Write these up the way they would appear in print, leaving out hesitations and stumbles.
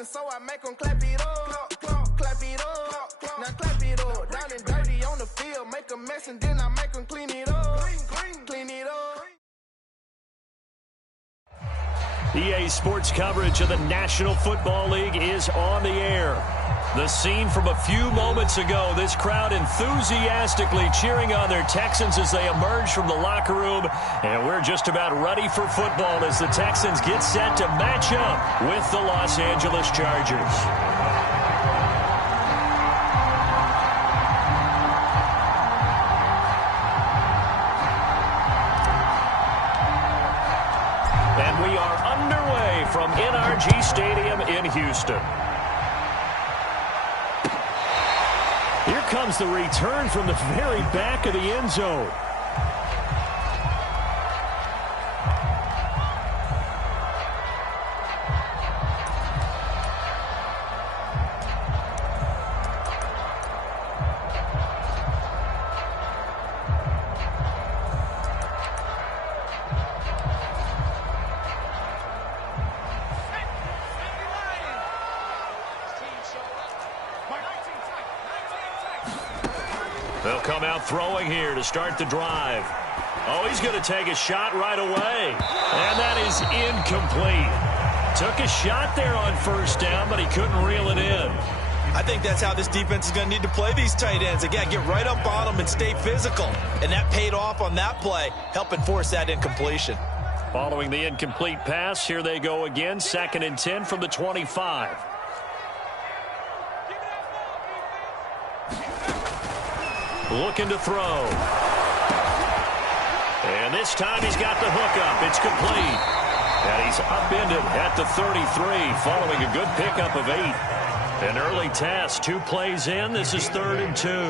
motion, so I make them clap it up. Clap it up. Now clap it up. Down and dirty on the field, make a mess and then I make them clean it up. Clean it up. EA Sports coverage of the National Football League is on the air. The scene from a few moments ago, this crowd enthusiastically cheering on their Texans as they emerge from the locker room. And we're just about ready for football as the Texans get set to match up with the Los Angeles Chargers. And we are underway from NRG Stadium in Houston. Here comes the return from the very back of the end zone. They'll come out throwing here to start the drive. Oh, he's going to take a shot right away. And that is incomplete. Took a shot there on first down, but he couldn't reel it in. I think that's how this defense is going to need to play these tight ends. They got to get right up on them and stay physical. And that paid off on that play, helping force that incompletion. Following the incomplete pass, here they go again. 2nd and 10 from the 25. Looking to throw. And this time he's got the hook up. It's complete. And he's upended at the 33 following a good pickup of 8. An early test. 2 plays in. This is 3rd and 2. And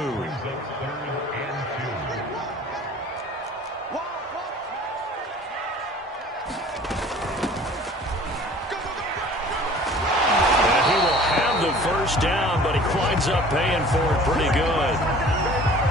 he will have the first down, but he winds up paying for it pretty good.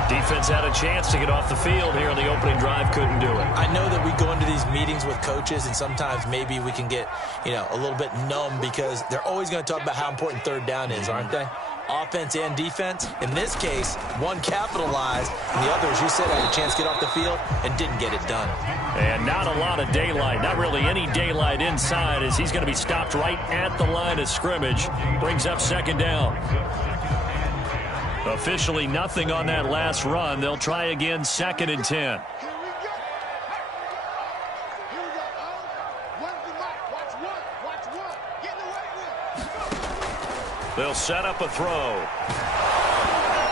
Defense had a chance to get off the field here on the opening drive, couldn't do it. I know that we go into these meetings with coaches, and sometimes maybe we can get, a little bit numb because they're always going to talk about how important 3rd down is, aren't they? Offense and defense. In this case, one capitalized, and the other, as you said, had a chance to get off the field and didn't get it done. And not a lot of daylight, not really any daylight inside as he's going to be stopped right at the line of scrimmage. Brings up 2nd down. Officially nothing on that last run. They'll try again, 2nd and 10. They'll set up a throw.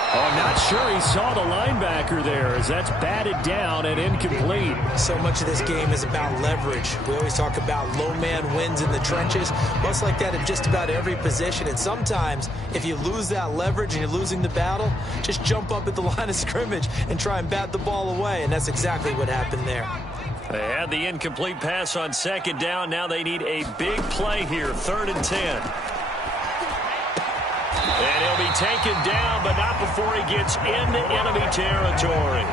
Oh, I'm not sure he saw the linebacker there as that's batted down and incomplete. So much of this game is about leverage. We always talk about low man wins in the trenches. Well, it's like that in just about every position. And sometimes, if you lose that leverage and you're losing the battle, just jump up at the line of scrimmage and try and bat the ball away. And that's exactly what happened there. They had the incomplete pass on 2nd down. Now they need a big play here, 3rd and 10. And he'll be taken down, but not before he gets into enemy territory.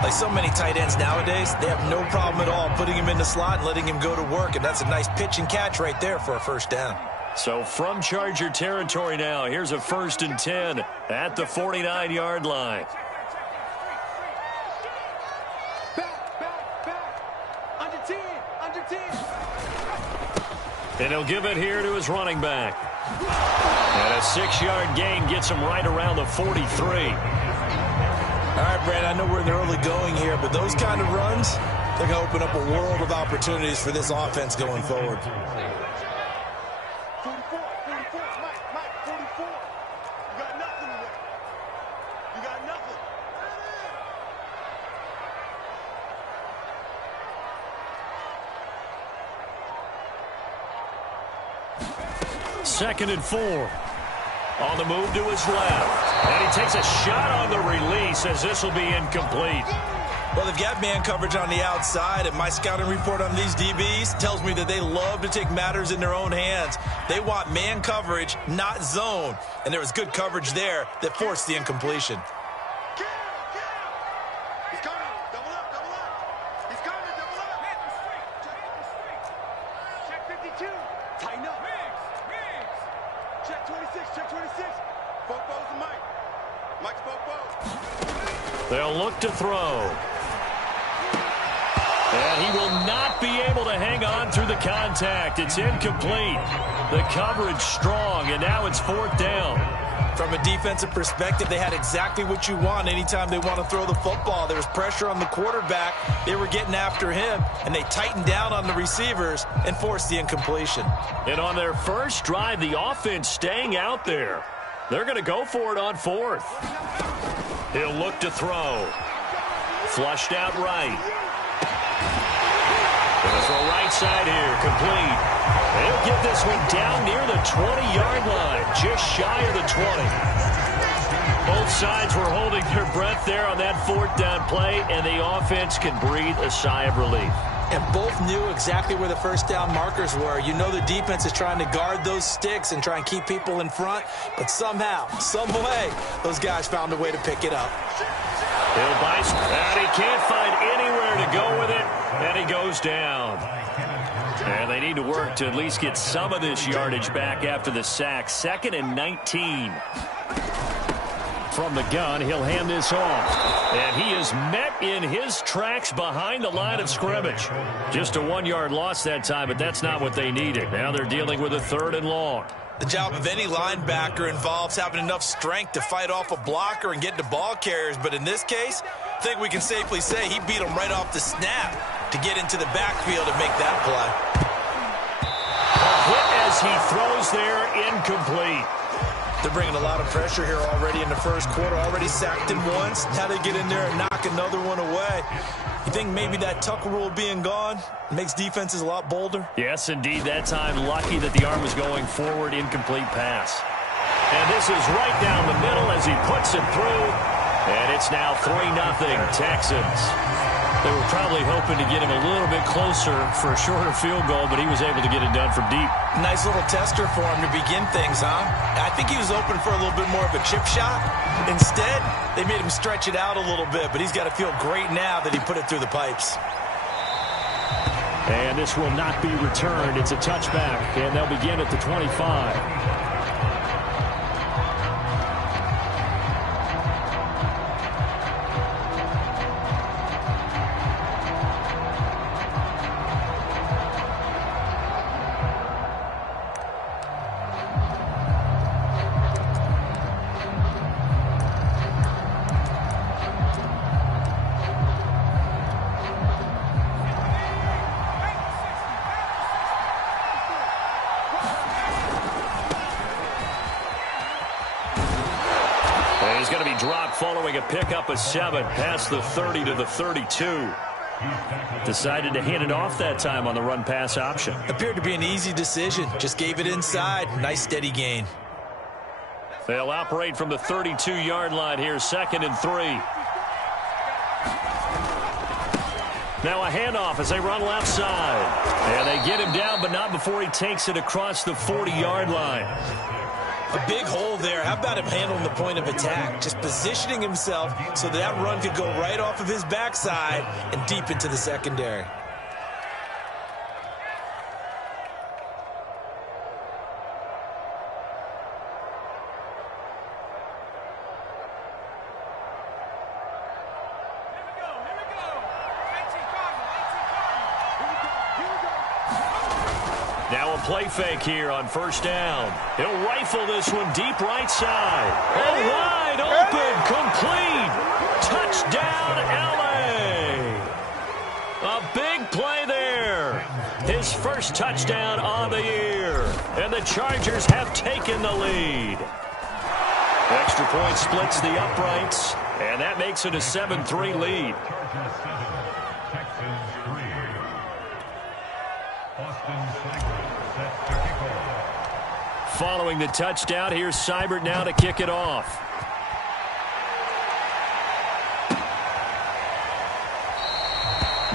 Like so many tight ends nowadays, they have no problem at all putting him in the slot and letting him go to work. And that's a nice pitch and catch right there for a first down. So from Charger territory now, here's a 1st and 10 at the 49-yard line. Back. Under 10. And he'll give it here to his running back. And a 6-yard gain gets him right around the 43. All right, Brad, I know we're in the early going here, but those kind of runs, they're going to open up a world of opportunities for this offense going forward. 44, Mike, 44. You got nothing there. You got nothing. 2nd and 4. On the move to his left. And he takes a shot on the release as this will be incomplete. Well, they've got man coverage on the outside, and my scouting report on these DBs tells me that they love to take matters in their own hands. They want man coverage, not zone. And there was good coverage there that forced the incompletion. He's coming. Double up. He's coming. Double up. Check 52. Tighten up. Check 26, check 26. Foco's the mic. Mike's Foco. They'll look to throw. And he will not be able to hang on through the contact. It's incomplete. The coverage strong, and now it's 4th down. From a defensive perspective, they had exactly what you want anytime they want to throw the football. There was pressure on the quarterback. They were getting after him, and they tightened down on the receivers and forced the incompletion. And on their first drive, the offense staying out there. They're going to go for it on 4th. He'll look to throw. Flushed out right. Gonna throw right side here, complete. They'll get this one down near the 20-yard line, just shy of the 20. Both sides were holding their breath there on that 4th down play, and the offense can breathe a sigh of relief. And both knew exactly where the first down markers were. You know the defense is trying to guard those sticks and try and keep people in front, but somehow, some way, those guys found a way to pick it up. He'll bite, and he can't find anywhere to go with it, and he goes down. And they need to work to at least get some of this yardage back after the sack. 2nd and 19. From the gun, he'll hand this off. And he is met in his tracks behind the line of scrimmage. Just a 1-yard loss that time, but that's not what they needed. Now they're dealing with a 3rd and long. The job of any linebacker involves having enough strength to fight off a blocker and get to ball carriers. But in this case, I think we can safely say he beat him right off the snap to get into the backfield and make that play. A hit as he throws there, incomplete. They're bringing a lot of pressure here already in the first quarter. Already sacked him once. Now they get in there and knock another one away. You think maybe that tuck rule being gone makes defenses a lot bolder? Yes, indeed. That time, lucky that the arm was going forward, incomplete pass. And this is right down the middle as he puts it through. And it's now 3-0 Texans. They were probably hoping to get him a little bit closer for a shorter field goal, but he was able to get it done from deep. Nice little tester for him to begin things, huh? I think he was open for a little bit more of a chip shot. Instead, they made him stretch it out a little bit, but he's got to feel great now that he put it through the pipes. And this will not be returned. It's a touchback, and they'll begin at the 25. He's going to be dropped following a pickup of 7 past the 30 to the 32. Decided to hand it off that time on the run-pass option. Appeared to be an easy decision. Just gave it inside. Nice steady gain. They'll operate from the 32-yard line here, 2nd and 3. Now a handoff as they run left side. And they get him down, but not before he takes it across the 40-yard line. A big hole there. How about him handling the point of attack? Just positioning himself so that run could go right off of his backside and deep into the secondary. Now a play fake here on 1st down. He'll rifle this one deep right side. Oh, wide open, complete. Touchdown, L.A. A big play there. His first touchdown on the year. And the Chargers have taken the lead. Extra point splits the uprights. And that makes it a 7-3 lead. Following the touchdown, here's Seibert now to kick it off.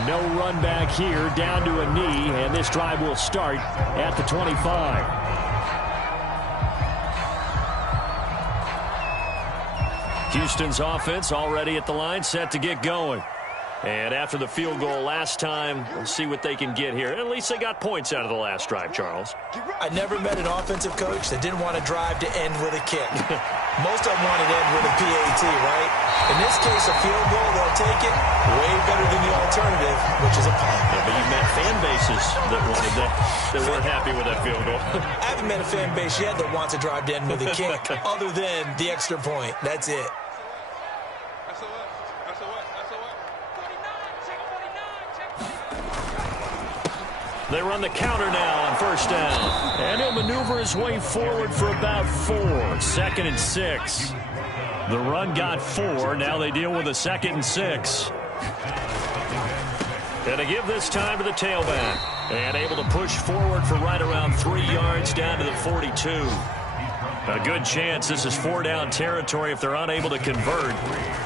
No run back here, down to a knee, and this drive will start at the 25. Houston's offense already at the line, set to get going. And after the field goal last time, we'll see what they can get here. At least they got points out of the last drive, Charles. I never met an offensive coach that didn't want to drive to end with a kick. Most of them want to end with a PAT, right? In this case, a field goal, they'll take it way better than the alternative, which is a punt. Yeah, but you met fan bases that wanted that weren't happy with that field goal. I haven't met a fan base yet that wants to drive to end with a kick, other than the extra point. That's it. They run the counter now on first down. And he'll maneuver his way forward for about 4. 2nd and 6. The run got 4. Now they deal with a 2nd and 6. And they give this time to the tailback. And able to push forward for right around 3 yards down to the 42. A good chance this is 4-down territory if they're unable to convert.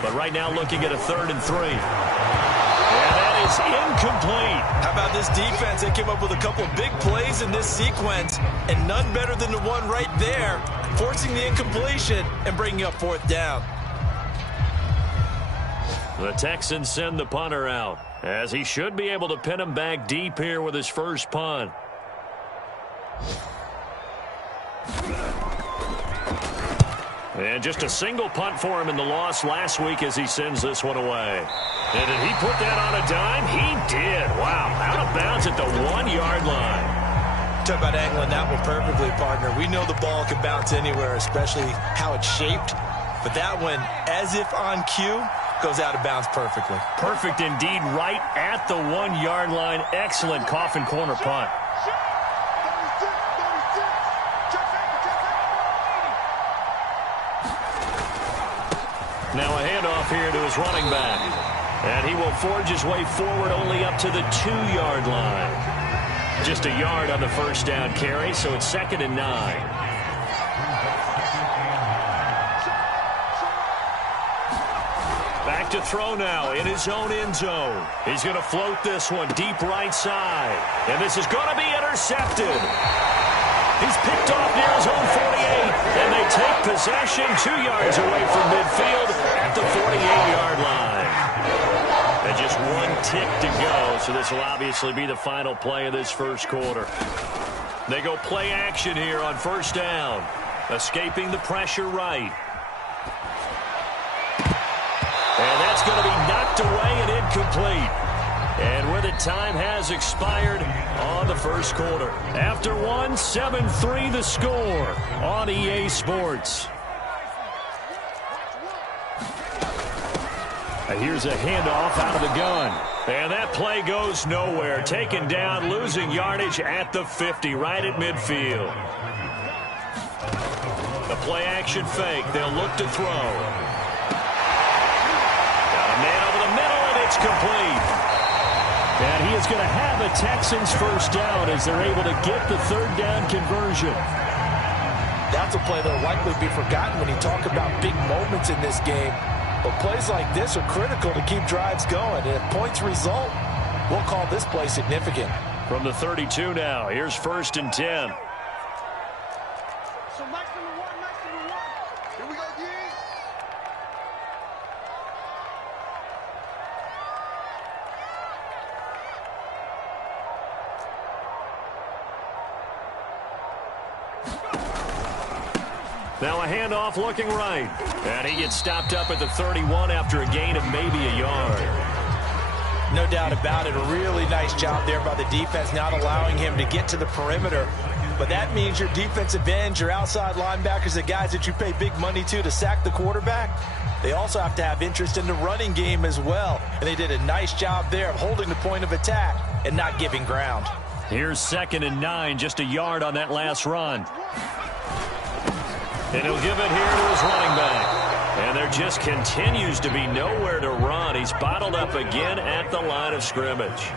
But right now looking at a 3rd and 3. And that is incomplete. How about this defense? They came up with a couple of big plays in this sequence, and none better than the one right there, forcing the incompletion and bringing up 4th down. The Texans send the punter out, as he should be able to pin him back deep here with his first punt. And just a single punt for him in the loss last week as he sends this one away. And did he put that on a dime? He did. Wow. Out of bounds at the 1-yard line. Talk about angling that one perfectly, partner. We know the ball can bounce anywhere, especially how it's shaped. But that one, as if on cue, goes out of bounds perfectly. Perfect indeed, right at the 1-yard line. Excellent coffin corner punt. Now a handoff here to his running back. And he will forge his way forward only up to the 2-yard line. Just a yard on the first down carry, so it's 2nd and 9. Back to throw now in his own end zone. He's going to float this one deep right side. And this is going to be intercepted. He's picked off near his own 48, and they take possession 2 yards away from midfield at the 48-yard line. And just 1 tick to go, so this will obviously be the final play of this first quarter. They go play action here on first down, escaping the pressure right. And that's going to be knocked away and incomplete. And with it, time has expired on the first quarter. After 1, 7-3 the score on EA Sports. Here's a handoff out of the gun. And that play goes nowhere. Taken down, losing yardage at the 50, right at midfield. The play action fake. They'll look to throw. Got a man over the middle, and it's complete. And he is going to have a Texans first down as they're able to get the 3rd down conversion. That's a play that will likely be forgotten when you talk about big moments in this game. But plays like this are critical to keep drives going. And if points result, we'll call this play significant. From the 32 now, here's 1st and 10. So Max number one. Here we go, D. Now a handoff looking right. And he gets stopped up at the 31 after a gain of maybe a yard. No doubt about it. A really nice job there by the defense, not allowing him to get to the perimeter. But that means your defensive ends, your outside linebackers, the guys that you pay big money to sack the quarterback, they also have to have interest in the running game as well. And they did a nice job there of holding the point of attack and not giving ground. Here's 2nd and 9, just a yard on that last run. And he'll give it here to his running back. And there just continues to be nowhere to run. He's bottled up again at the line of scrimmage.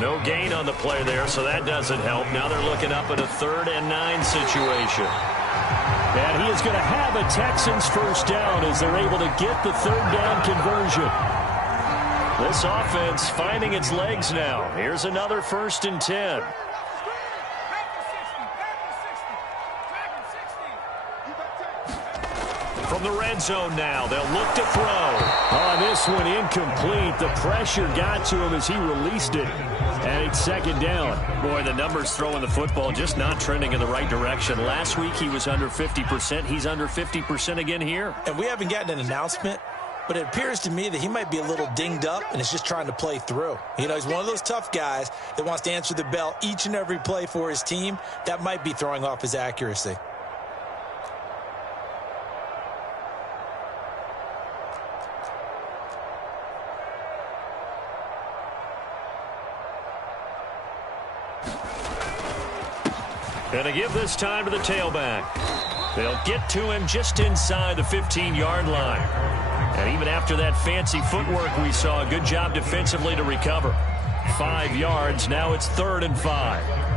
No gain on the play there, so that doesn't help. Now they're looking up at a 3rd and 9 situation. And he is going to have a Texans first down as they're able to get the 3rd down conversion. This offense finding its legs now. Here's another 1st and 10. from the red zone now. They'll look to throw. On this one, incomplete. The pressure got to him as he released it. And it's second down. Boy, the numbers throwing the football just not trending in the right direction. Last week he was under 50%. He's under 50% again here. And we haven't gotten an announcement, but it appears to me that he might be a little dinged up and is just trying to play through. You know, he's one of those tough guys that wants to answer the bell each and every play for his team. That might be throwing off his accuracy. Going to give this time to the tailback. They'll get to him just inside the 15-yard line. And even after that fancy footwork we saw, a good job defensively to recover. 5 yards, now it's 3rd and 5.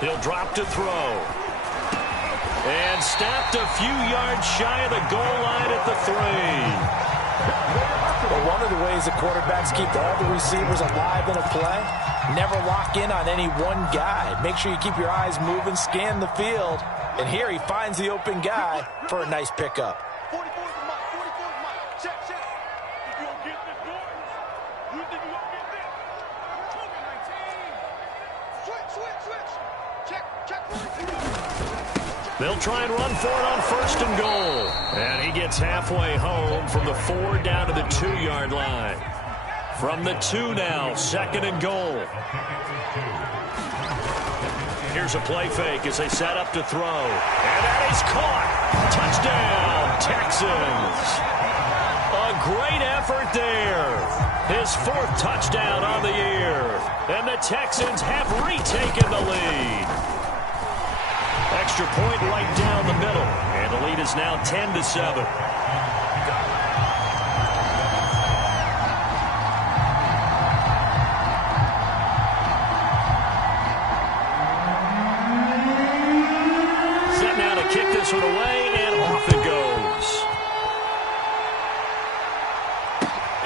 He'll drop to throw. And stopped a few yards shy of the goal line at the 3. Well, one of the ways the quarterbacks keep all the receivers alive in a play, never lock in on any one guy. Make sure you keep your eyes moving, scan the field. And here he finds the open guy for a nice pickup. 44 is Mike. 44 is Mike. Check, check. If you don't get this, Gordon, you think you don't get this? Switch. Check. They'll try and run for it on 1st and goal. And he gets halfway home from the 4 down to the 2-yard line. From the 2 now, 2nd and goal. Here's a play fake as they set up to throw. And that is caught. Touchdown, Texans. A great effort there. His 4th touchdown on the year. And the Texans have retaken the lead. Extra point right down the middle. And the lead is now 10-7. Set now to kick this one away, and off it goes.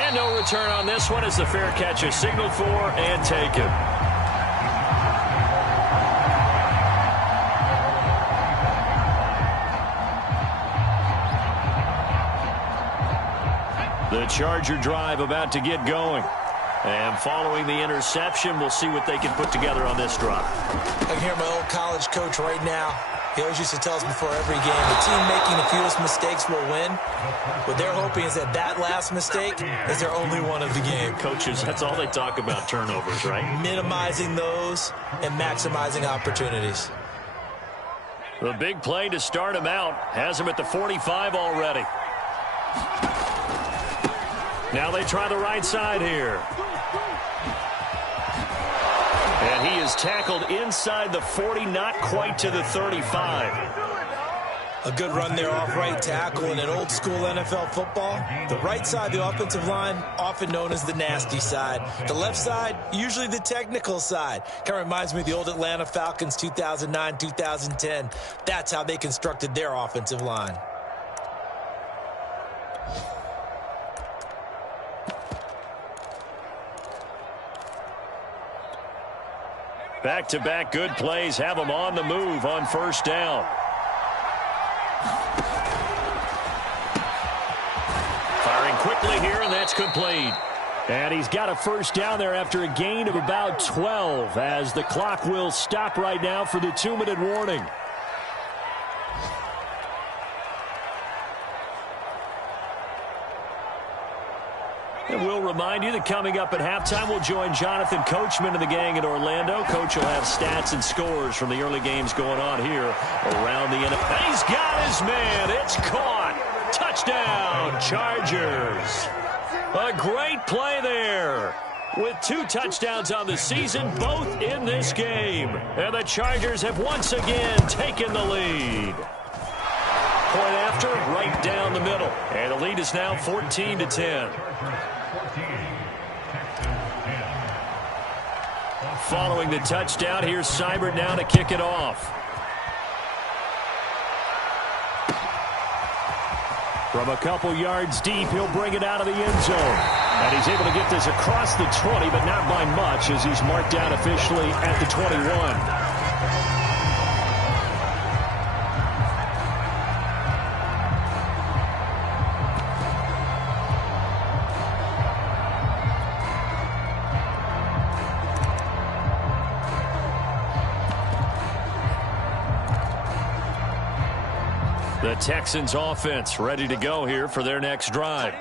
And no return on this one as the fair catch is signaled for and taken. The Charger drive about to get going. And following the interception, we'll see what they can put together on this drive. I can hear my old college coach right now. He always used to tell us before every game, the team making the fewest mistakes will win. What they're hoping is that last mistake is their only one of the game. Coaches, that's all they talk about, turnovers, right? Minimizing those and maximizing opportunities. The big play to start him out has him at the 45 already. Now they try the right side here. And he is tackled inside the 40, not quite to the 35. A good run there off right tackle in an old school NFL football. The right side, the offensive line, often known as the nasty side. The left side, usually the technical side. Kind of reminds me of the old Atlanta Falcons 2009, 2010. That's how they constructed their offensive line. Back-to-back good plays have them on the move on 1st down. Firing quickly here, and that's complete. And he's got a 1st down there after a gain of about 12 as the clock will stop right now for the 2-minute warning. And we'll remind you that coming up at halftime, we'll join Jonathan Coachman and the gang in Orlando. Coach will have stats and scores from the early games going on here around the NFL. And he's got his man. It's caught. Touchdown, Chargers. A great play there with 2 touchdowns on the season, both in this game. And the Chargers have once again taken the lead. Point after, right down the middle. And the lead is now 14-10. Following the touchdown, here's Seibert now to kick it off. From a couple yards deep, he'll bring it out of the end zone. And he's able to get this across the 20, but not by much, as he's marked down officially at the 21. The Texans offense ready to go here for their next drive.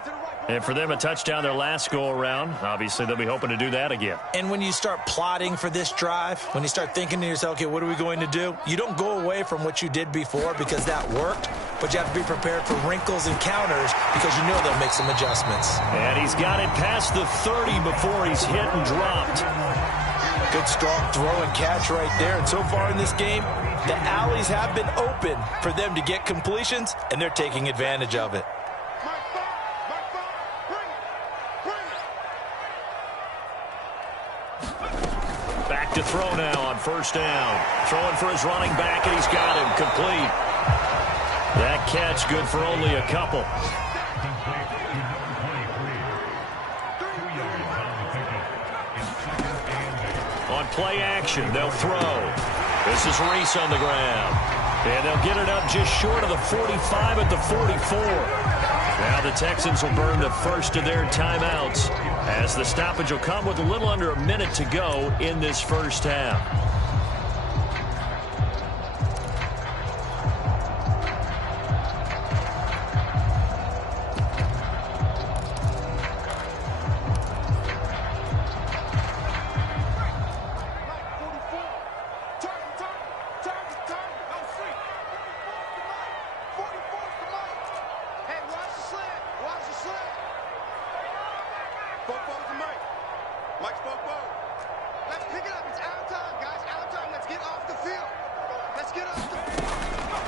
And for them, a touchdown their last go-around. Obviously, they'll be hoping to do that again. And when you start plotting for this drive, when you start thinking to yourself, okay, what are we going to do? You don't go away from what you did before because that worked, but you have to be prepared for wrinkles and counters because you know they'll make some adjustments. And he's got it past the 30 before he's hit and dropped. Good, strong throw and catch right there. And so far in this game, the alleys have been open for them to get completions, and they're taking advantage of it. Back to throw now on first down. Throwing for his running back, and he's got him complete. That catch good for only a couple. On play action, they'll throw. This is Reese on the ground. And they'll get it up just short of the 45 at the 44. Now the Texans will burn the first of their timeouts as the stoppage will come with a little under a minute to go in this first half.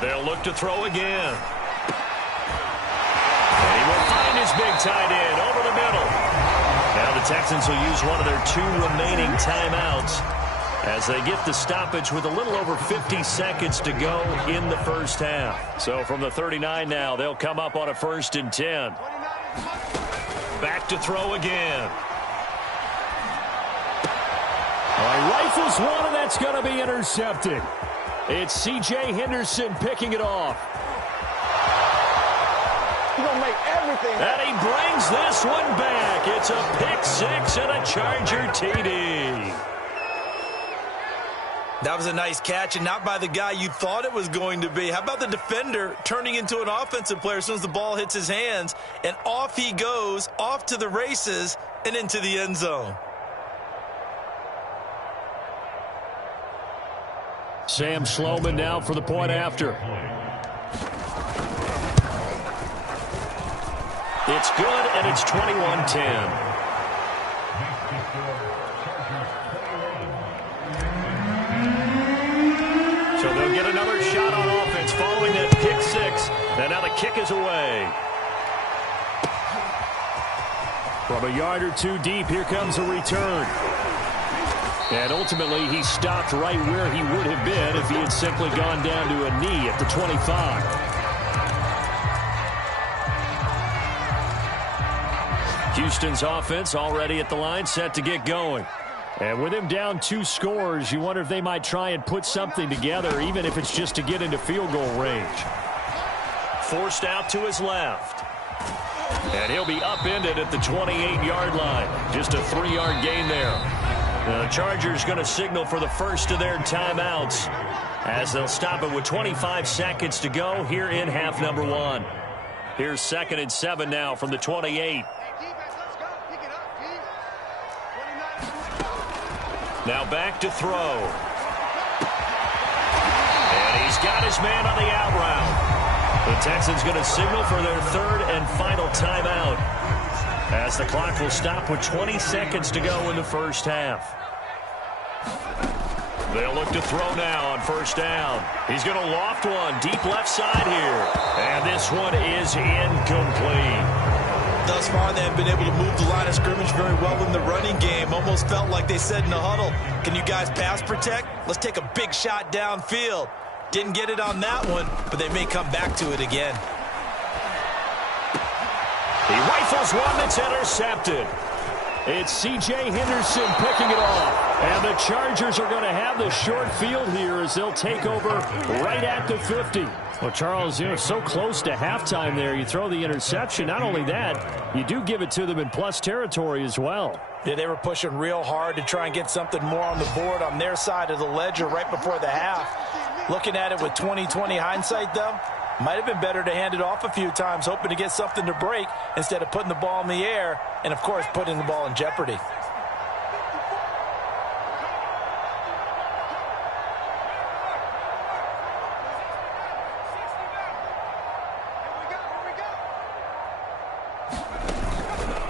They'll look to throw again. And he will find his big tight end over the middle. Now the Texans will use one of their 2 remaining timeouts as they get the stoppage with a little over 50 seconds to go in the first half. So from the 39 now, they'll come up on a 1st and 10. Back to throw again. Rifles one, and that's going to be intercepted. It's C.J. Henderson picking it off. He's going to make everything happen. And he brings this one back. It's a pick 6 and a Charger TD. That was a nice catch, and not by the guy you thought it was going to be. How about the defender turning into an offensive player as soon as the ball hits his hands, and off he goes, off to the races, and into the end zone. Sam Sloman now for the point after. It's good, and it's 21-10. So they'll get another shot on offense following that pick 6. And now the kick is away. From a yard or 2 deep, here comes a return. And ultimately, he stopped right where he would have been if he had simply gone down to a knee at the 25. Houston's offense already at the line, set to get going. And with him down 2 scores, you wonder if they might try and put something together, even if it's just to get into field goal range. Forced out to his left. And he'll be upended at the 28-yard line. Just a 3-yard gain there. The Chargers going to signal for the first of their timeouts as they'll stop it with 25 seconds to go here in half number 1. Here's 2nd and 7 now from the 28. Now back to throw. And he's got his man on the out route. The Texans going to signal for their 3rd and final timeout as the clock will stop with 20 seconds to go in the first half. They'll look to throw now on first down. He's going to loft one deep left side here. And this one is incomplete. Thus far, they have been able to move the line of scrimmage very well in the running game. Almost felt like they said in the huddle, can you guys pass protect? Let's take a big shot downfield. Didn't get it on that one, but they may come back to it again. He rifles one that's intercepted. It's C.J. Henderson picking it off. And the Chargers are going to have the short field here as they'll take over right at the 50. Well, Charles, so close to halftime there. You throw the interception. Not only that, you do give it to them in plus territory as well. Yeah, they were pushing real hard to try and get something more on the board on their side of the ledger right before the half. Looking at it with 20/20 hindsight, though, might have been better to hand it off a few times, hoping to get something to break instead of putting the ball in the air and, of course, putting the ball in jeopardy.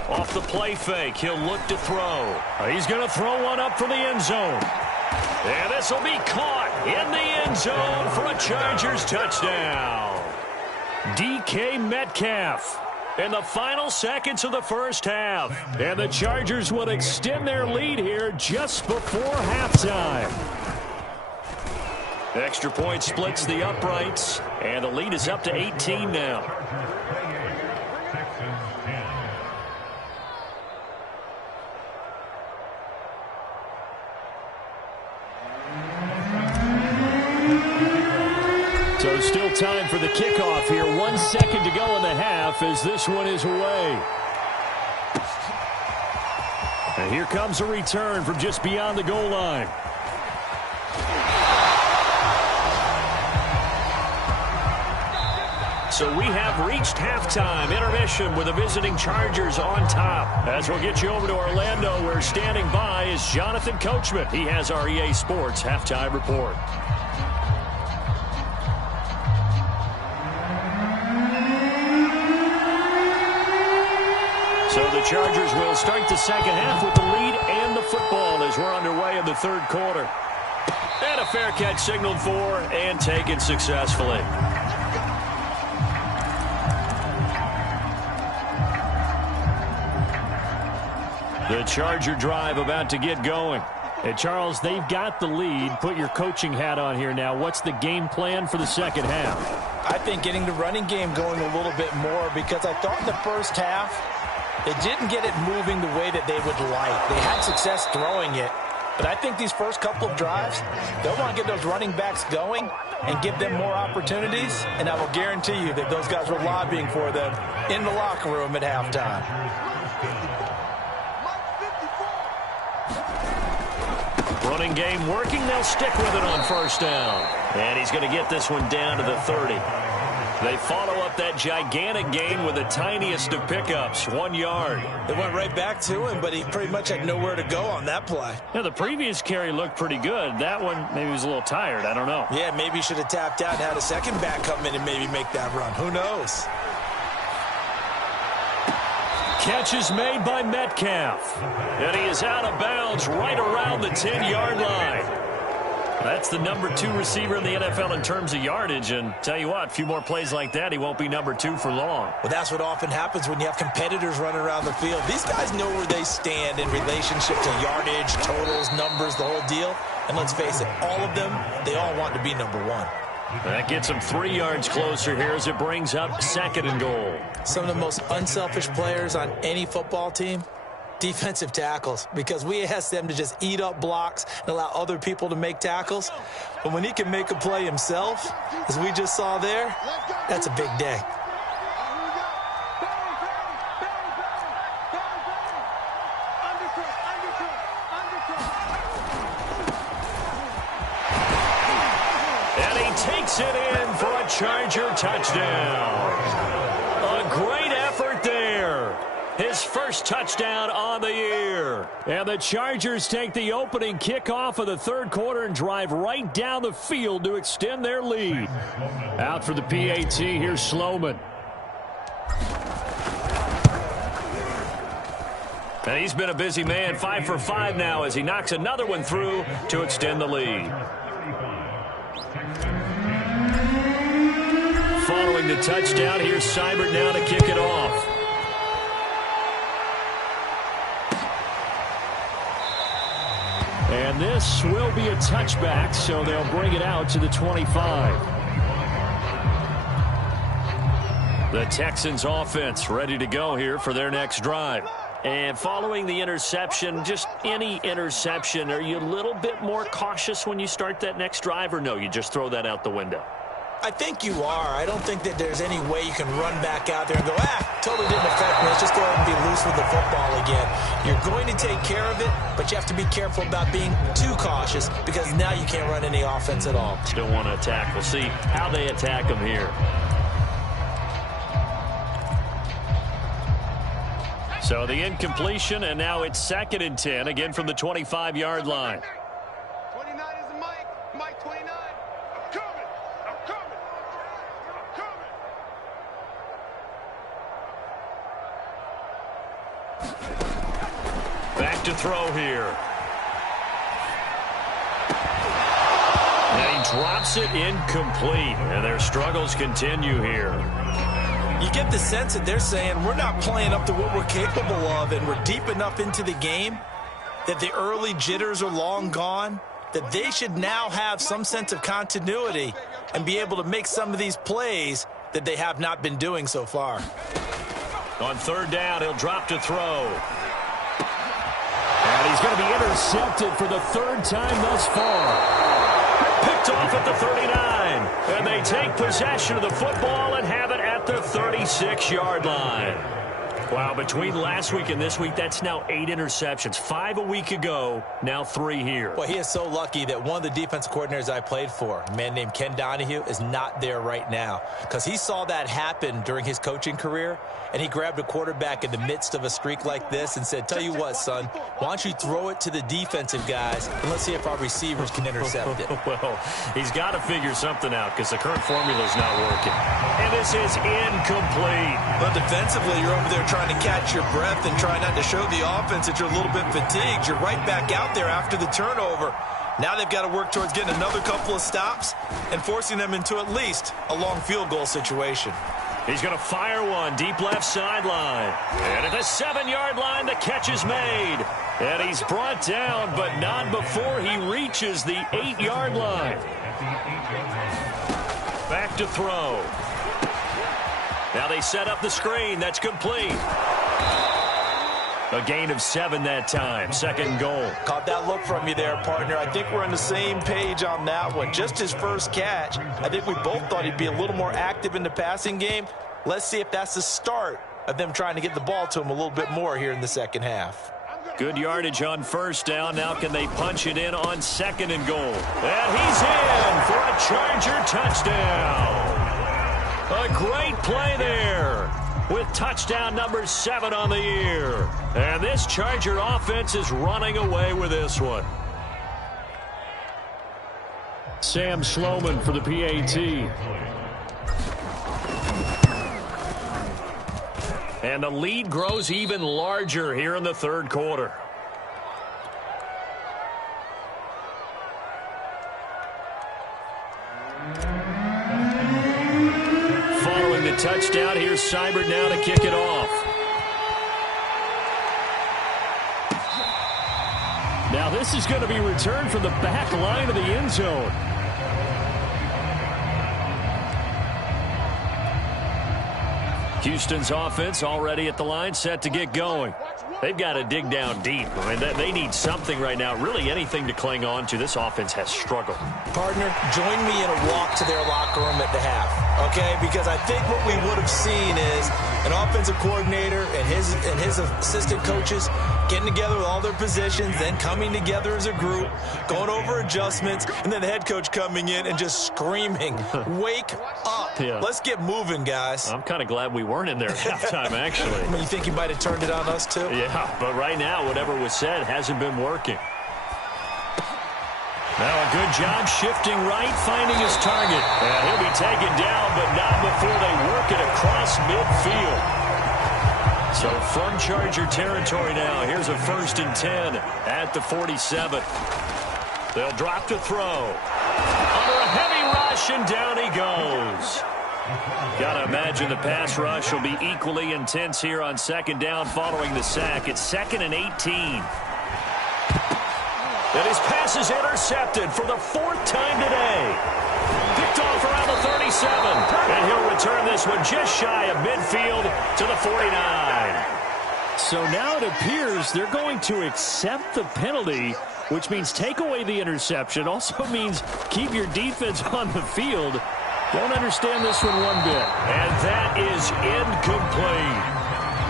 Off the play fake, he'll look to throw. He's going to throw one up for the end zone. And this will be caught in the end zone for a Chargers touchdown. DK Metcalf in the final seconds of the first half. And the Chargers will extend their lead here just before halftime. Extra point splits the uprights, and the lead is up to 18 now. So still time for the kickoff here. 1 second to go in the half as this one is away. And here comes a return from just beyond the goal line. So we have reached halftime. Intermission with the visiting Chargers on top. As we'll get you over to Orlando, where standing by is Jonathan Coachman. He has our EA Sports halftime report. So the Chargers will start the second half with the lead and the football as we're underway in the third quarter. And a fair catch signaled for and taken successfully. The Charger drive about to get going. And Charles, they've got the lead. Put your coaching hat on here now. What's the game plan for the second half? I think getting the running game going a little bit more, because I thought in the first half they didn't get it moving the way that they would like. They had success throwing it, but I think these first couple of drives, they'll want to get those running backs going and give them more opportunities, and I will guarantee you that those guys were lobbying for them in the locker room at halftime. Running game working. They'll stick with it on first down. And he's going to get this one down to the 30. They follow up that gigantic gain with the tiniest of pickups, 1 yard. They went right back to him, but he pretty much had nowhere to go on that play. Yeah, the previous carry looked pretty good. That one, maybe he was a little tired. I don't know. Yeah, maybe he should have tapped out and had a second back come in and maybe make that run. Who knows? Catch is made by Metcalf. And he is out of bounds right around the 10-yard line. That's the number 2 receiver in the NFL in terms of yardage. And tell you what, a few more plays like that, he won't be number 2 for long. Well, that's what often happens when you have competitors running around the field. These guys know where they stand in relationship to yardage, totals, numbers, the whole deal. And let's face it, all of them, they all want to be number 1. That gets him 3 yards closer here as it brings up 2nd and goal. Some of the most unselfish players on any football team, defensive tackles, because we ask them to just eat up blocks and allow other people to make tackles. But when he can make a play himself, as we just saw there, that's a big day. And he takes it in for a Charger touchdown. A great effort there. His first touchdown on the year. And the Chargers take the opening kickoff of the third quarter and drive right down the field to extend their lead. Out for the PAT, here's Sloman. And he's been a busy man, 5 for 5 now as he knocks another one through to extend the lead. Following the touchdown, here's Seibert now to kick it off. And this will be a touchback, so they'll bring it out to the 25. The Texans offense ready to go here for their next drive. And following the interception, just any interception, are you a little bit more cautious when you start that next drive, or no, you just throw that out the window? I think you are. I don't think that there's any way you can run back out there and go, totally didn't affect me. Let's just go ahead and be loose with the football again. You're going to take care of it, but you have to be careful about being too cautious because now you can't run any offense at all. Still want to attack. We'll see how they attack them here. So the incompletion, and now it's 2nd and 10, again from the 25-yard line. 29 is the Mike. Mike 29. I'm coming. I'm coming. I'm coming. Back to throw here. And he drops it incomplete, and their struggles continue here. You get the sense that they're saying we're not playing up to what we're capable of, and we're deep enough into the game that the early jitters are long gone, that they should now have some sense of continuity and be able to make some of these plays that they have not been doing so far. On 3rd down, he'll drop to throw. And he's going to be intercepted for the 3rd time thus far. Picked off at the 39. And they take possession of the football and have it at the 36-yard line. Wow, between last week and this week, that's now 8 interceptions. 5 a week ago, now 3 here. Well, he is so lucky that one of the defensive coordinators I played for, a man named Ken Donahue, is not there right now because he saw that happen during his coaching career, and he grabbed a quarterback in the midst of a streak like this and said, tell you what, son, why don't you throw it to the defensive guys, and let's see if our receivers can intercept it. Well, he's got to figure something out because the current formula is not working. And this is incomplete. But defensively, you're over there trying to catch your breath and try not to show the offense that you're a little bit fatigued. You're right back out there after the turnover. Now they've got to work towards getting another couple of stops and forcing them into at least a long field goal situation. He's going to fire one deep left sideline. And at the 7-yard line, the catch is made. And he's brought down, but not before he reaches the 8-yard line. Back to throw. Now they set up the screen. That's complete. A gain of 7 that time. 2nd goal. Caught that look from you there, partner. I think we're on the same page on that one. Just his first catch. I think we both thought he'd be a little more active in the passing game. Let's see if that's the start of them trying to get the ball to him a little bit more here in the second half. Good yardage on 1st down. Now can they punch it in on 2nd and goal? And he's in for a Charger touchdown. A great play there with touchdown number 7 on the year. And this Charger offense is running away with this one. Sam Sloman for the PAT. And the lead grows even larger here in the 3rd quarter. Following the touchdown, here's Seibert now to kick it off. Now this is going to be returned from the back line of the end zone. Houston's offense already at the line, set to get going. They've got to dig down deep. I mean, they need something right now, really anything to cling on to. This offense has struggled. Partner, join me in a walk to their locker room at the half, okay? Because I think what we would have seen is an offensive coordinator and his assistant coaches getting together with all their positions, then coming together as a group, going over adjustments, and then the head coach coming in and just screaming, wake up. Yeah. Let's get moving, guys. I'm kind of glad we weren't in there at halftime, actually. I mean, you think he might have turned it on us, too? Yeah, but right now, whatever was said hasn't been working. Now a good job shifting right, finding his target. And he'll be taken down, but not before they work it across midfield. So from Charger territory now, here's a 1st and 10 at the 47. They'll drop to throw. Under a heavy rush, and down he goes. Got to imagine the pass rush will be equally intense here on 2nd down following the sack. It's 2nd and 18. And his pass is intercepted for the 4th time today. Picked off around the 37. And he'll return this one just shy of midfield to the 49. So now it appears they're going to accept the penalty, which means take away the interception. Also means keep your defense on the field. Don't understand this one one bit. And that is incomplete.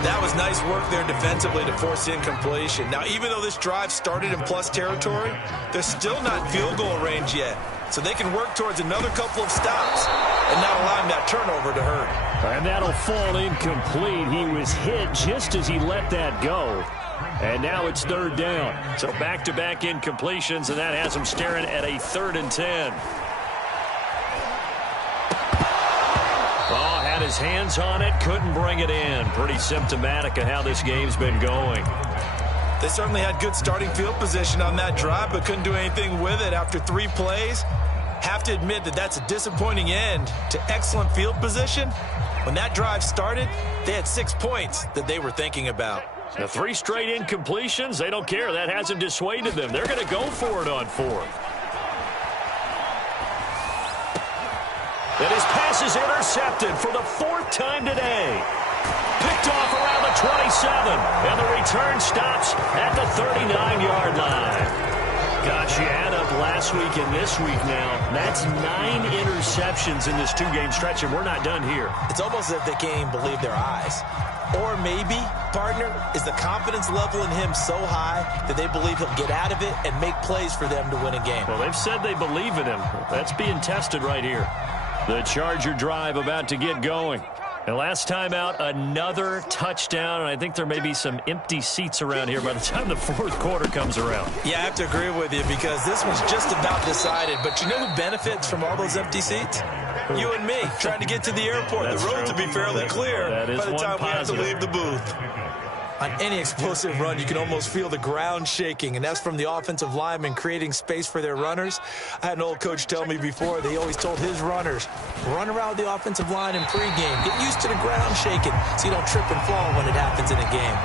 That was nice work there defensively to force incompletion. Now, even though this drive started in plus territory, they're still not field goal range yet. So they can work towards another couple of stops and not allowing that turnover to hurt. And that'll fall incomplete. He was hit just as he let that go. And now it's 3rd down. So back-to-back incompletions, and that has him staring at a 3rd and 10. Oh, had his hands on it, couldn't bring it in. Pretty symptomatic of how this game's been going. They certainly had good starting field position on that drive, but couldn't do anything with it after 3 plays. Have to admit that that's a disappointing end to excellent field position. When that drive started, they had 6 points that they were thinking about. The 3 straight incompletions, they don't care. That hasn't dissuaded them. They're going to go for it on 4th. And his pass is intercepted for the 4th time today. Picked off around the 27. And the return stops at the 39-yard line. Gosh, you add up last week and this week now. That's 9 interceptions in this 2-game stretch, and we're not done here. It's almost as if they can't even believe their eyes. Or maybe, partner, is the confidence level in him so high that they believe he'll get out of it and make plays for them to win a game. Well, they've said they believe in him. That's being tested right here. The Charger drive about to get going. And last time out, another touchdown, and I think there may be some empty seats around here by the time the 4th quarter comes around. Yeah, I have to agree with you because this one's just about decided. But you know who benefits from all those empty seats? You and me, trying to get to the airport. The roads will be fairly clear by the time we have to leave the booth. On any explosive run, you can almost feel the ground shaking, and that's from the offensive linemen creating space for their runners. I had an old coach tell me before, they always told his runners, run around the offensive line in pregame. Get used to the ground shaking so you don't trip and fall when it happens in a game.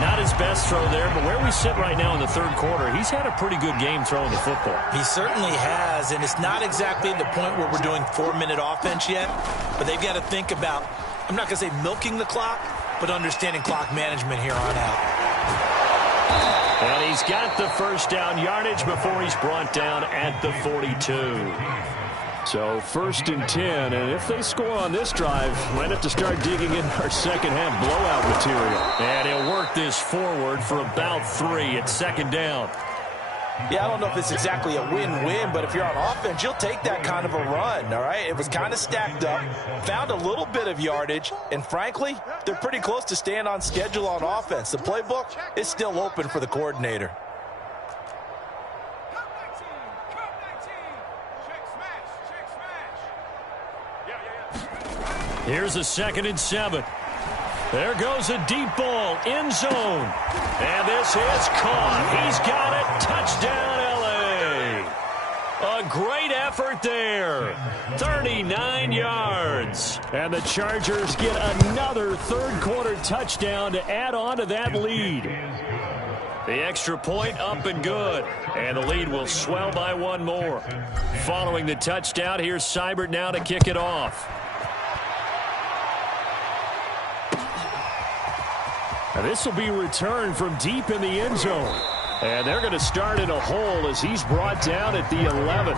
Not his best throw there, but where we sit right now in the 3rd quarter, he's had a pretty good game throwing the football. He certainly has, and it's not exactly the point where we're doing 4-minute offense yet, but they've got to think about, I'm not going to say milking the clock, but understanding clock management here on out. And he's got the 1st down yardage before he's brought down at the 42. So 1st and 10, and if they score on this drive, might have to start digging in our 2nd half blowout material. And he'll work this forward for about 3 at 2nd down. Yeah, I don't know if it's exactly a win-win, but if you're on offense, you'll take that kind of a run, all right? It was kind of stacked up, found a little bit of yardage, and frankly, they're pretty close to staying on schedule on offense. The playbook is still open for the coordinator. Here's a 2nd and 7. There goes a deep ball, end zone. And this is caught. He's got it. Touchdown, L.A. A great effort there. 39 yards. And the Chargers get another 3rd quarter touchdown to add on to that lead. The extra point up and good. And the lead will swell by 1 more. Following the touchdown, here's Seibert now to kick it off. And this will be returned from deep in the end zone. And they're going to start in a hole as he's brought down at the 11.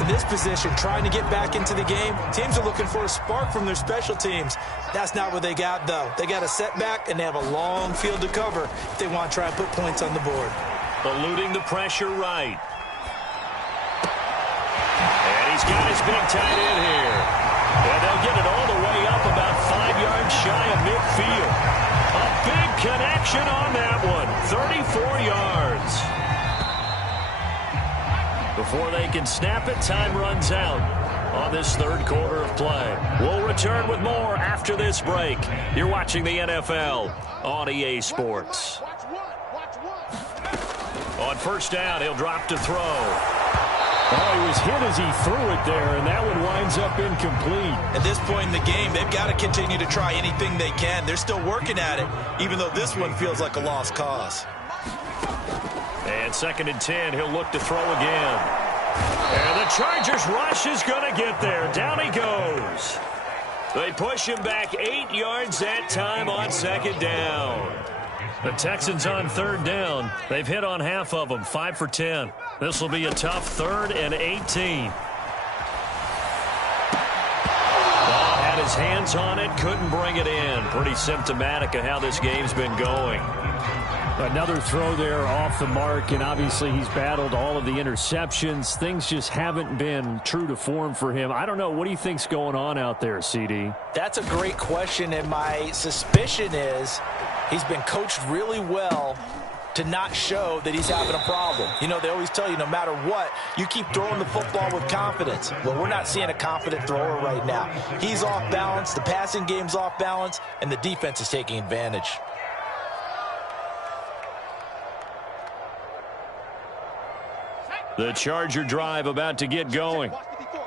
In this position, trying to get back into the game, teams are looking for a spark from their special teams. That's not what they got, though. They got a setback, and they have a long field to cover if they want to try and put points on the board. Eluding the pressure right. And he's got his big tight end here. And they'll get it all the way up about 5 yards shy of midfield. A big connection on that one. 34 yards. Before they can snap it, time runs out. on this third quarter of play. We'll return with more after this break. You're watching the NFL on EA Sports. On first down, he'll drop to throw. Oh, he was hit as he threw it there, and that one winds up incomplete. At this point in the game, they've got to continue to try anything they can. They're still working at it, even though this one feels like a lost cause. And 2nd and 10, he'll look to throw again. And the Chargers rush is going to get there. Down he goes. They push him back 8 yards that time on 2nd down. The Texans on 3rd down. They've hit on half of them, 5 for 10. This will be a tough 3rd and 18. Ball had his hands on it, couldn't bring it in. Pretty symptomatic of how this game's been going. Another throw there off the mark, and obviously he's battled all of the interceptions. Things just haven't been true to form for him. I don't know. What do you think's going on out there, CD? That's a great question, and my suspicion is he's been coached really well to not show that he's having a problem. You know, they always tell you no matter what, you keep throwing the football with confidence. Well, we're not seeing a confident thrower right now. He's off balance, the passing game's off balance, and the defense is taking advantage. The Charger drive about to get going.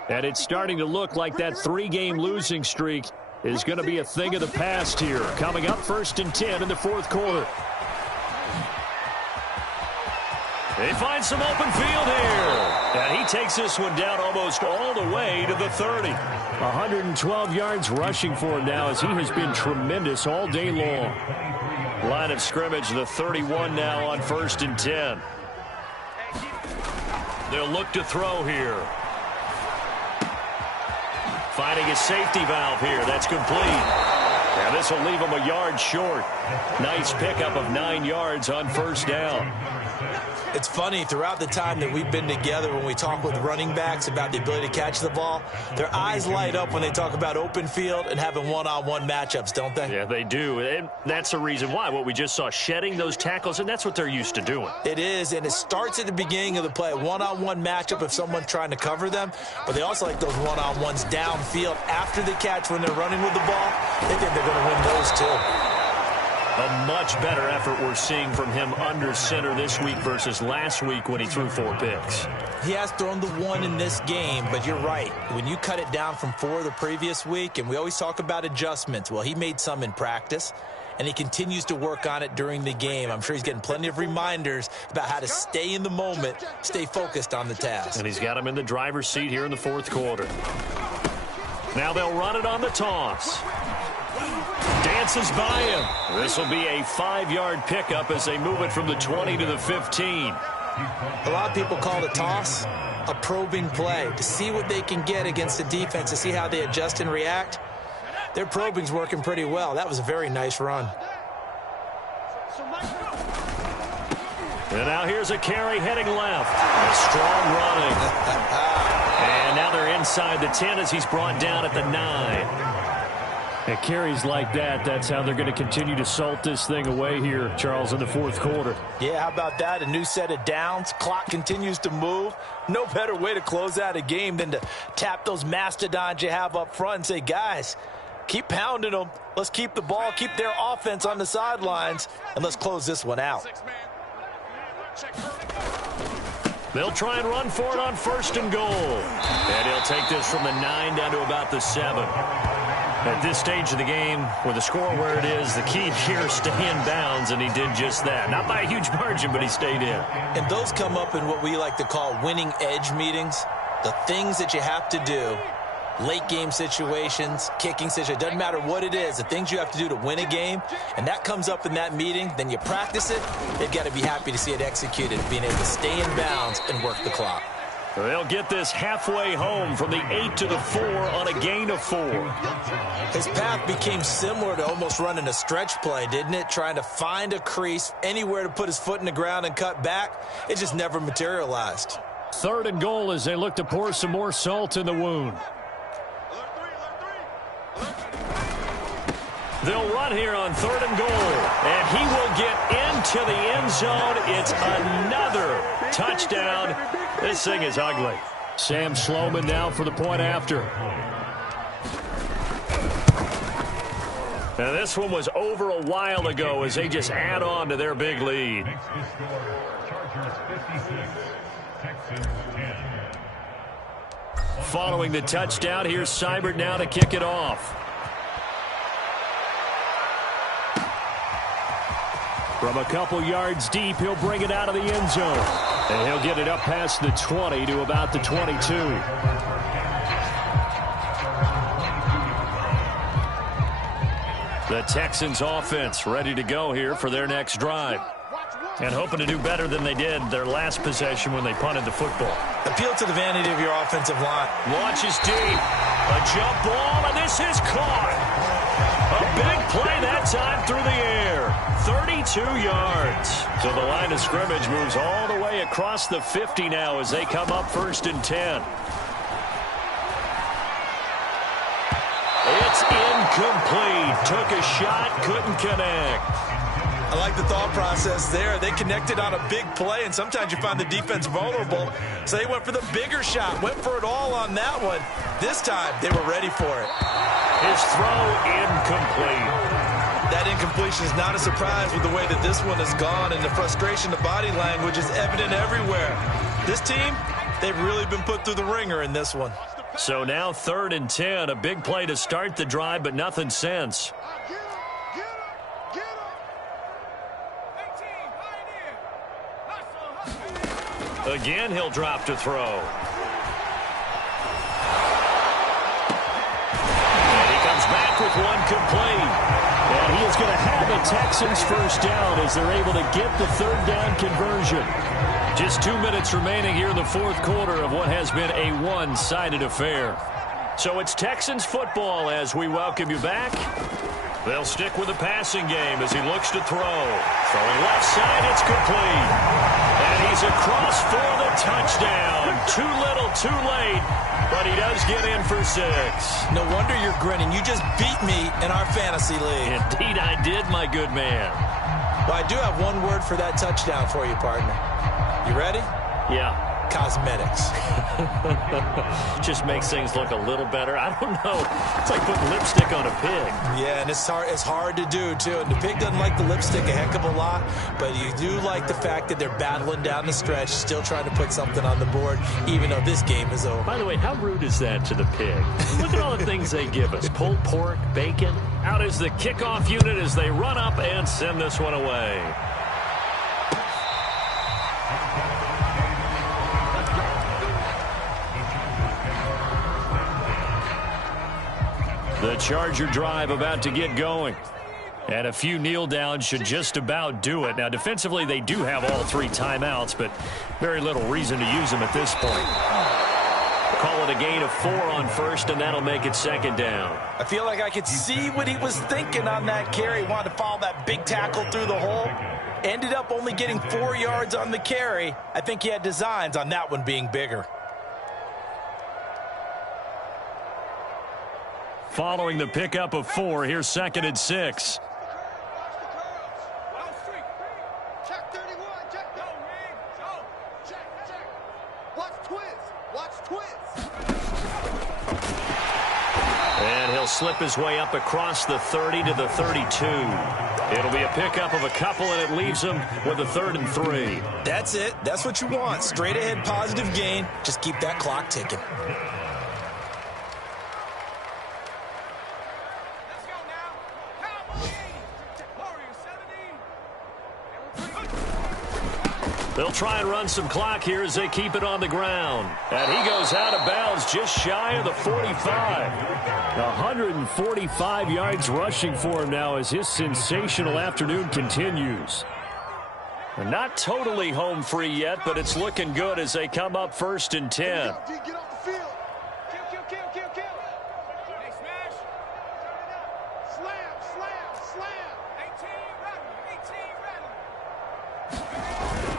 And it's starting to look like that 3-game losing streak is going to be a thing of the past here. Coming up 1st and 10 in the 4th quarter. They find some open field here. And he takes this one down almost all the way to the 30. 112 yards rushing for him now as he has been tremendous all day long. Line of scrimmage, the 31 now on 1st and 10. They'll look to throw here. Finding a safety valve here. That's complete. And this will leave him a yard short. Nice pickup of 9 yards on 1st down. It's funny, throughout the time that we've been together, when we talk with running backs about the ability to catch the ball, their eyes light up when they talk about open field and having one-on-one matchups, don't they? Yeah, they do. And that's the reason why. What we just saw, shedding those tackles, and that's what they're used to doing. It is, and it starts at the beginning of the play. One-on-one matchup if someone's trying to cover them, but they also like those one-on-ones downfield after the catch when they're running with the ball. They think they're going to win those too. A much better effort we're seeing from him under center this week versus last week when he threw 4 picks. He has thrown the 1 in this game, but you're right. When you cut it down from 4 the previous week, and we always talk about adjustments, well, he made some in practice, and he continues to work on it during the game. I'm sure he's getting plenty of reminders about how to stay in the moment, stay focused on the task. And he's got him in the driver's seat here in the 4th quarter. Now they'll run it on the toss. Dances by him. This will be a 5-yard pickup as they move it from the 20 to the 15. A lot of people call the toss a probing play to see what they can get against the defense, to see how they adjust and react. Their probing's working pretty well. That was a very nice run. And now here's a carry heading left. A strong running. And now they're inside the 10 as he's brought down at the 9. At carries like that, that's how they're going to continue to salt this thing away here, Charles, in the 4th quarter. Yeah, how about that? A new set of downs. Clock continues to move. No better way to close out a game than to tap those mastodons you have up front and say, guys, keep pounding them. Let's keep the ball, keep their offense on the sidelines, and let's close this one out. They'll try and run for it on 1st and goal. And he'll take this from the 9 down to about the 7. At this stage of the game, with the score where it is, the key here is stay in bounds, and he did just that. Not by a huge margin, but he stayed in. And those come up in what we like to call winning edge meetings. The things that you have to do, late game situations, kicking situations, doesn't matter what it is, the things you have to do to win a game, and that comes up in that meeting, then you practice it, they've got to be happy to see it executed, being able to stay in bounds and work the clock. They'll get this halfway home from the 8 to the 4 on a gain of 4. His path became similar to almost running a stretch play, didn't it? Trying to find a crease, anywhere to put his foot in the ground and cut back. It just never materialized. 3rd and goal as they look to pour some more salt in the wound. They'll run here on 3rd and goal, and he will get into the end zone. It's another touchdown. This thing is ugly. Sam Sloman now for the point after. Now this one was over a while ago as they just add on to their big lead. Makes the score Chargers 56, Texans 10. Following the touchdown, here's Seibert now to kick it off. From a couple yards deep, he'll bring it out of the end zone. And he'll get it up past the 20 to about the 22. The Texans offense ready to go here for their next drive. And hoping to do better than they did their last possession when they punted the football. Appeal to the vanity of your offensive line. Launches deep. A jump ball, and this is caught. A big play that time through the air. 32 yards. So the line of scrimmage moves all the way across the 50 now as they come up 1st and 10. It's incomplete. Took a shot, couldn't connect. I like the thought process there. They connected on a big play, and sometimes you find the defense vulnerable. So they went for the bigger shot, went for it all on that one. This time, they were ready for it. His throw incomplete. That incompletion is not a surprise with the way that this one has gone, and the frustration, the body language is evident everywhere. This team, they've really been put through the ringer in this one. So now 3rd and 10, a big play to start the drive, but nothing since. Again, he'll drop to throw. And he comes back with one complete. And he is going to have the Texans first down as they're able to get the 3rd down conversion. Just 2 minutes remaining here in the 4th quarter of what has been a one-sided affair. So it's Texans football as we welcome you back. They'll stick with the passing game as he looks to throw. Throwing left side, it's complete. And he's across for the touchdown. Too little, too late, but he does get in for 6. No wonder you're grinning. You just beat me in our fantasy league. Indeed I did, my good man. Well, I do have one word for that touchdown for you, partner. You ready? Yeah. Cosmetics. Just makes things look a little better. I don't know. It's like putting lipstick on a pig. Yeah, and it's hard to do, too. And the pig doesn't like the lipstick a heck of a lot, but you do like the fact that they're battling down the stretch, still trying to put something on the board, even though this game is over. By the way, how rude is that to the pig? Look at all the things they give us. Pulled pork, bacon. Out is the kickoff unit as they run up and send this one away. The Charger drive about to get going. And a few kneel downs should just about do it. Now, defensively, they do have all 3 timeouts, but very little reason to use them at this point. Call it a gain of 4 on 1st, and that'll make it 2nd down. I feel like I could see what he was thinking on that carry. He wanted to follow that big tackle through the hole. Ended up only getting 4 yards on the carry. I think he had designs on that one being bigger. Following the pickup of 4, here's 2nd and 6. Check 31, check go, check. Watch twist, And he'll slip his way up across the 30 to the 32. It'll be a pickup of a couple, and it leaves him with a 3rd and 3. That's it. That's what you want. Straight ahead positive gain. Just keep that clock ticking. They'll try and run some clock here as they keep it on the ground. And he goes out of bounds just shy of the 45. 145 yards rushing for him now as his sensational afternoon continues. Not totally home free yet, but it's looking good as they come up 1st and 10. Get off the field. Kill. Hey, smash. Slam. 18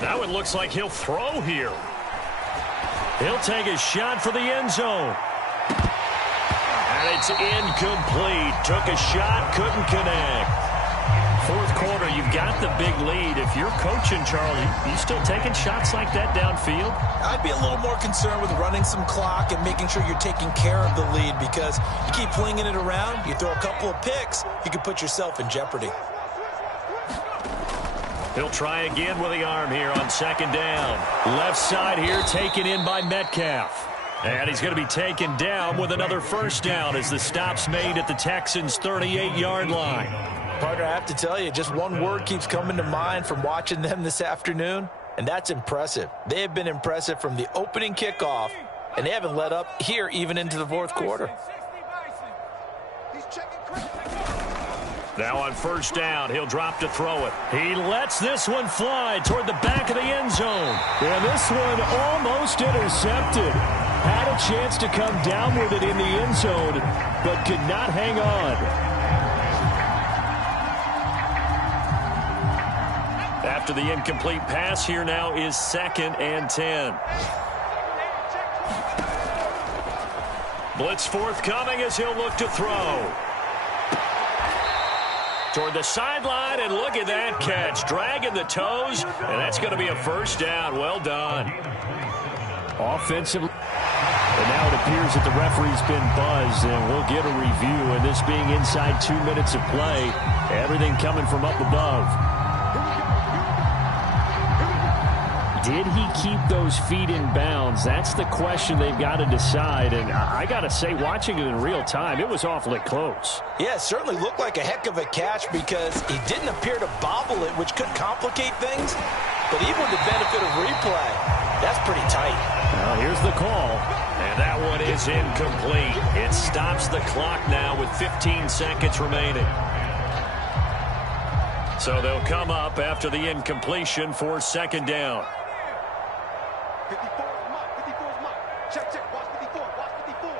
Now it looks like he'll throw here. He'll take a shot for the end zone. And it's incomplete. Took a shot, couldn't connect. Fourth quarter, you've got the big lead. If you're coaching, Charlie, you still taking shots like that downfield? I'd be a little more concerned with running some clock and making sure you're taking care of the lead, because you keep flinging it around, you throw a couple of picks, you can put yourself in jeopardy. He'll try again with the arm here on second down. Left side here taken in by Metcalf. And he's going to be taken down with another first down as the stop's made at the Texans' 38-yard line. Partner, I have to tell you, just one word keeps coming to mind from watching them this afternoon, and that's impressive. They have been impressive from the opening kickoff, and they haven't let up here even into the fourth quarter. Now on first down, he'll drop to throw it. He lets this one fly toward the back of the end zone. And this one almost intercepted. Had a chance to come down with it in the end zone, but could not hang on. After the incomplete pass, here now is 2nd and 10. Blitz forthcoming as he'll look to throw. Toward the sideline, and look at that catch. Dragging the toes, and that's going to be a first down. Well done. Offensive. And now it appears that the referee's been buzzed, and we'll get a review. And this being inside 2 minutes of play, everything coming from up above. Did he keep those feet in bounds? That's the question they've got to decide. And I got to say, watching it in real time, it was awfully close. Yeah, it certainly looked like a heck of a catch because he didn't appear to bobble it, which could complicate things. But even with the benefit of replay, that's pretty tight. Well, here's the call. And that one is incomplete. It stops the clock now with 15 seconds remaining. So they'll come up after the incompletion for second down. 54 is Mike. 54 is Mike. Check, check. Watch 54. Watch 54.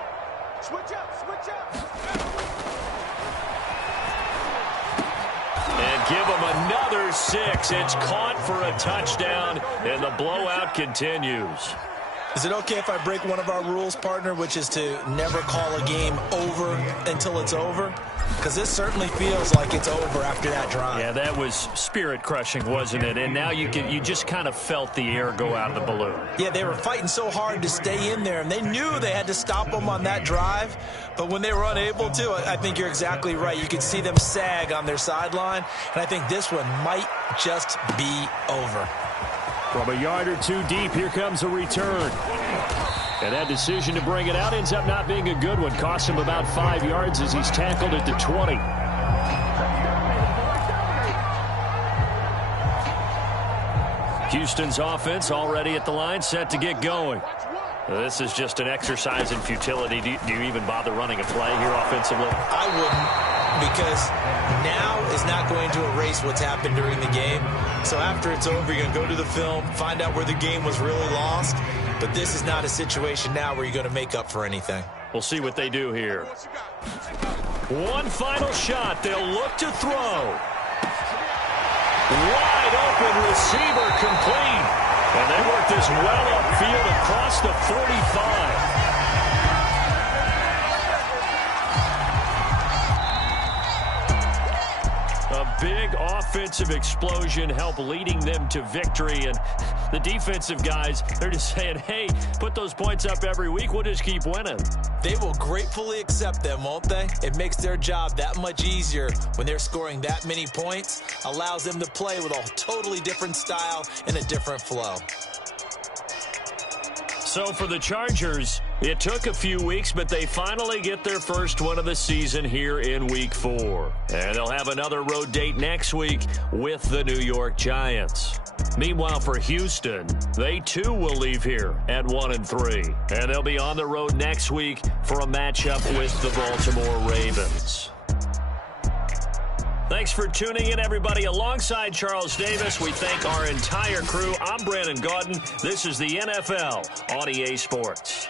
Switch up. Switch up. And give him another 6. It's caught for a touchdown, and the blowout continues. Is it okay if I break one of our rules, partner, which is to never call a game over until it's over? Because this certainly feels like it's over after that drive. Yeah, that was spirit-crushing, wasn't it? And now you just kind of felt the air go out of the balloon. Yeah, they were fighting so hard to stay in there, and they knew they had to stop them on that drive. But when they were unable to, I think you're exactly right. You could see them sag on their sideline, and I think this one might just be over. From a yard or two deep, here comes a return. And that decision to bring it out ends up not being a good one. Costs him about 5 yards as he's tackled at the 20. Houston's offense already at the line, set to get going. This is just an exercise in futility. Do you even bother running a play here offensively? I wouldn't, because now is not going to erase what's happened during the game. So after it's over, you're going to go to the film, find out where the game was really lost. But this is not a situation now where you're going to make up for anything. We'll see what they do here. One final shot. They'll look to throw. Wide open receiver complete. And they work this well upfield across the 45. A big offensive explosion helped leading them to victory. And the defensive guys, they're just saying, hey, put those points up every week. We'll just keep winning. They will gratefully accept them, won't they? It makes their job that much easier when they're scoring that many points. Allows them to play with a totally different style and a different flow. So for the Chargers, it took a few weeks, but they finally get their first one of the season here in Week 4. And they'll have another road date next week with the New York Giants. Meanwhile, for Houston, they too will leave here at 1-3. And they'll be on the road next week for a matchup with the Baltimore Ravens. Thanks for tuning in, everybody. Alongside Charles Davis, we thank our entire crew. I'm Brandon Gaudin. This is the NFL on EA Sports.